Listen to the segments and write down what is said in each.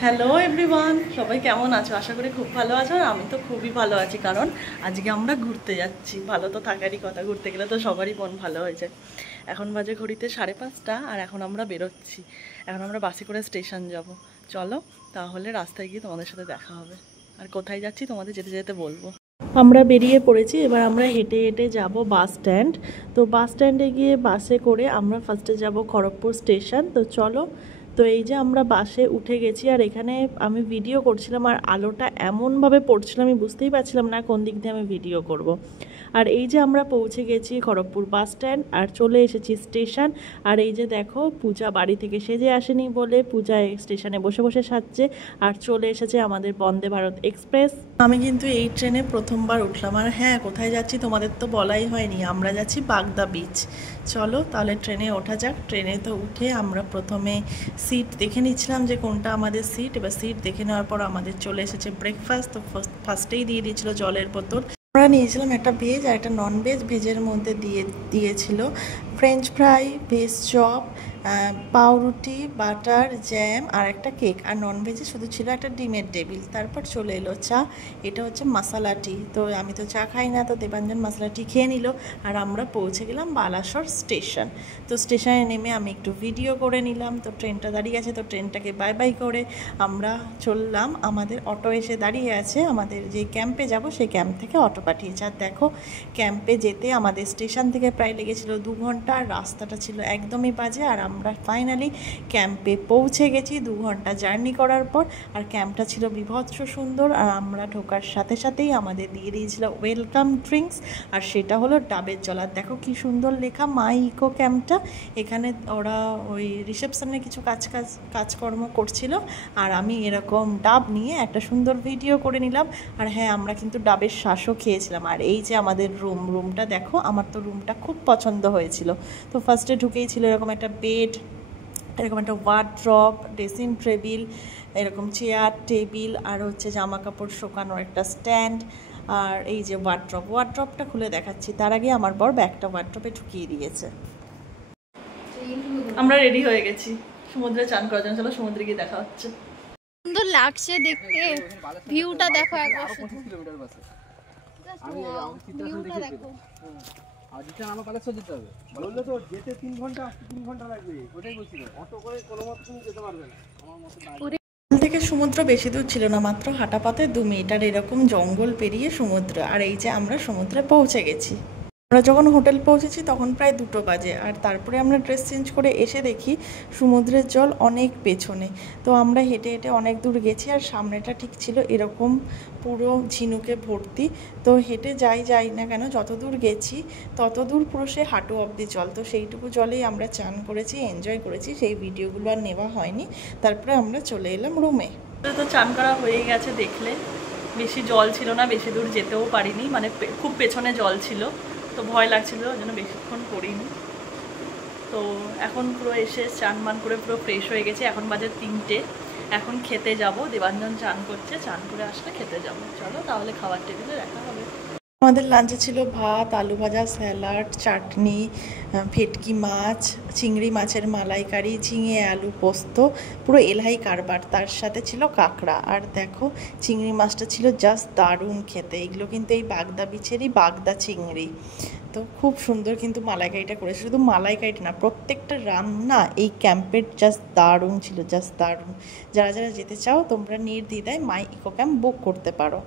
Hello everyone, সবাই কেমন আছো? আশা করি খুব ভালো আছো। আর আমি তো খুবই ভালো আছি, কারণ আজকে আমরা ঘুরতে যাচ্ছি। ভালো তো থাকারই কথা, ঘুরতে গেলে তো সবারই মন ভালো হয়েছে। এখন বাজে ঘড়িতে 5:30, আর এখন আমরা বেরোচ্ছি। এখন আমরা বাসে করে স্টেশন যাব। চলো তাহলে রাস্তায় গিয়ে তোমাদের সাথে দেখা হবে। আর কোথায় যাচ্ছি তোমাদের যেতে যেতে বলবো। আমরা বেরিয়ে পড়েছি, এবার আমরা হেঁটে হেঁটে যাব বাস স্ট্যান্ড। তো বাস স্ট্যান্ডে গিয়ে বাসে করে আমরা ফার্স্টে যাব খড়গপুর স্টেশন। তো চলো। তো এই যে আমরা বাসে উঠে গেছি, আর এখানে আমি ভিডিও করছিলাম, আর আলোটা এমনভাবে পড়ছিল আমি বুঝতেই পারছিলাম না কোন দিক দিয়ে আমি ভিডিও করব। আর এই যে আমরা পৌঁছে গেছি খড়গপুর বাস স্ট্যান্ড, আর চলে এসেছি স্টেশন। আর এই যে দেখো, পূজা বাড়ি থেকে সেজে আসেনি বলে পূজা স্টেশনে বসে বসে সাজছে। আর চলে এসেছে আমাদের বন্দে ভারত এক্সপ্রেস। আমি কিন্তু এই ট্রেনে প্রথমবার উঠলাম। আর হ্যাঁ, কোথায় যাচ্ছি তোমাদের তো বলাই হয়নি, আমরা যাচ্ছি বাগদা বিচ। চলো তাহলে ট্রেনে ওঠা যাক। ট্রেনে তো উঠে আমরা প্রথমে সিট দেখে নিচ্ছিলাম যে কোনটা আমাদের সিট। এবার সিট দেখে নেওয়ার পর আমাদের চলে এসেছে ব্রেকফাস্ট। তো ফার্স্টেই দিয়ে দিয়েছিল জলের বোতল। আমরা নিয়েছিলাম একটা ভেজ আর একটা নন ভেজ। ভেজের মধ্যে দিয়েছিল ফ্রেঞ্চ ফ্রাই, ভেজ চপ, পাউরুটি, বাটার, জ্যাম আর একটা কেক। আর নন ভেজে শুধু ছিল একটা ডিমের টেবিল। তারপর চলে এলো চা। এটা হচ্ছে মশালা টি। তো আমি তো চা খাই না, তো দেবাঞ্জন মশালা টি খেয়ে নিল। আর আমরা পৌঁছে গেলাম বালাসর স্টেশন। তো স্টেশনে নেমে আমি একটু ভিডিও করে নিলাম। তো ট্রেনটা দাঁড়িয়ে আছে, তো ট্রেনটাকে বাই বাই করে আমরা চললাম। আমাদের অটো এসে দাঁড়িয়ে আছে। আমাদের যে ক্যাম্পে যাব সেই ক্যাম্প থেকে অটো পাঠিয়েছে। আর দেখো, ক্যাম্পে যেতে আমাদের স্টেশন থেকে প্রায় লেগেছিল 2 ঘন্টা। আর রাস্তাটা ছিল একদমই বাজে। আর আমরা ফাইনালি ক্যাম্পে পৌঁছে গেছি 2 ঘন্টা জার্নি করার পর। আর ক্যাম্পটা ছিল বিভৎস সুন্দর। আর আমরা ঢোকার সাথে সাথেই আমাদের দিয়ে দিয়েছিল ওয়েলকাম ড্রিঙ্কস, আর সেটা হলো ডাবের জল। আর দেখো কি সুন্দর লেখা মাই ইকো ক্যাম্পটা। এখানে ওরা ওই রিসেপশনে কিছু কাজকর্ম করছিল, আর আমি এরকম ডাব নিয়ে একটা সুন্দর ভিডিও করে নিলাম। আর হ্যাঁ, আমরা কিন্তু ডাবের শ্বাসও খেয়েছিলাম। আর এই যে আমাদের রুমটা দেখো, আমার তো রুমটা খুব পছন্দ হয়েছিল। তো ফার্স্টে ঢুকেই ছিল এরকম একটা বেড, এরকম একটা ওয়ার্ড্রপ, ড্রেসিং টেবিল, এরকম চেয়ার টেবিল, আর হচ্ছে জামা কাপড় শুকানোর একটা স্ট্যান্ড। আর এই যে ওয়ার্ড্রপটা খুলে দেখাচ্ছি, তার আগে আমার বর ব্যাগটা ওয়ার্ড্রপে ঢুকিয়ে দিয়েছে। আমরা রেডি হয়ে গেছি সমুদ্রে চান করার জন্য। চলো সমুদ্রে গিয়ে দেখা হচ্ছে। সুন্দর লাগছে দেখতে, ভিউটা দেখো একবার শুধু। ভিউটা দেখো। আজকে আমার কাছে যেতে হবে বললে তো, যেতে 3 ঘন্টা আসতে 3 ঘন্টা লাগবে। ওটাই বলছিল, অটো করে কোনো মতে তুমি যেতে পারবে না আমার মতে। থেকে সমুদ্র বেশি দূর ছিল না, মাত্র হাঁটা পথে 2 মিনিট। আর এরকম জঙ্গল পেরিয়ে সমুদ্র। আর এই যে আমরা সমুদ্রে পৌঁছে গেছি। আমরা যখন হোটেল পৌঁছেছি তখন প্রায় 2টো বাজে। আর তারপরে আমরা ড্রেস চেঞ্জ করে এসে দেখি সমুদ্রের জল অনেক পেছনে। তো আমরা হেঁটে হেঁটে অনেক দূর গেছি। আর সামনেটা ঠিক ছিল এরকম পুরো ঝিনুকে ভর্তি। তো হেঁটে যাই না কেন, যত দূর গেছি তত দূর পুরো সে হাঁটু অবধি জল। তো সেইটুকু জলেই আমরা চান করেছি, এনজয় করেছি। সেই ভিডিওগুলো আর নেওয়া হয়নি। তারপরে আমরা চলে এলাম রুমে। তো চান করা হয়ে গেছে, দেখলে বেশি জল ছিল না, বেশি দূর যেতেও পারিনি, মানে খুব পেছনে জল ছিল। তো ভয় লাগছিল, ওই জন্য বেশিক্ষণ করিনি। তো এখন পুরো এসে চান মান করে পুরো ফ্রেশ হয়ে গেছে। এখন বাজে 3টে। এখন খেতে যাব। দেবাঞ্জন চান করছে, চান করে আসলে খেতে যাব। চলো তাহলে খাবার টেবিলে দেখা হবে। আমাদের লাঞ্চে ছিল ভাত, আলু ভাজা, স্যালাড, চাটনি, ভেটকি মাছ, চিংড়ি মাছের মালাইকারি, ঝিঙে আলু পোস্ত, পুরো এলাহি কারবার। তার সাথে ছিল কাঁকড়া। আর দেখো, চিংড়ি মাছটা ছিল জাস্ট দারুণ খেতে। এগুলো কিন্তু এই বাগদা বিচেরই বাগদা চিংড়ি। তো খুব সুন্দর কিন্তু মালাইকারিটা করেছে। শুধু মালাইকারিটা না, প্রত্যেকটা রান্না এই ক্যাম্পের জাস্ট দারুণ ছিল, জাস্ট দারুণ। যারা যারা যেতে চাও তোমরা নির্দ্বিধায় মাই ইকো ক্যাম্প বুক করতে পারো।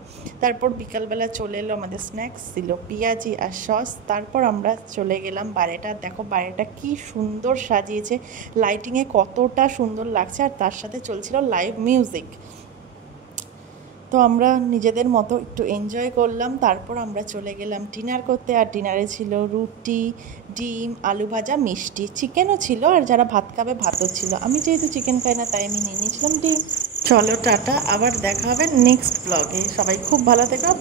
তারপর বিকালবেলা চলে এলো আমাদের স্ন্যাক্স ছিল পেঁয়াজি আর সস। তারপর আমরা চলে গেলাম বাইরেটা। দেখো বাইরেটা কি সুন্দর সাজিয়েছে, লাইটিংয়ে কতটা সুন্দর লাগছে। আর তার সাথে চলছিল লাইভ মিউজিক। তো আমরা নিজেদের মতো একটু এনজয় করলাম। তারপর আমরা চলে গেলাম ডিনার করতে। আর ডিনারে ছিল রুটি, ডিম, আলু ভাজা, মিষ্টি, চিকেনও ছিল। আর যারা ভাত খাবে ভাতও ছিল। আমি যেহেতু চিকেন খাই না তাই আমি নিয়ে নিয়েছিলাম ডিম। চলো টাটা, আবার দেখা হবে নেক্সট ব্লগে। সবাই খুব ভালো থেকো।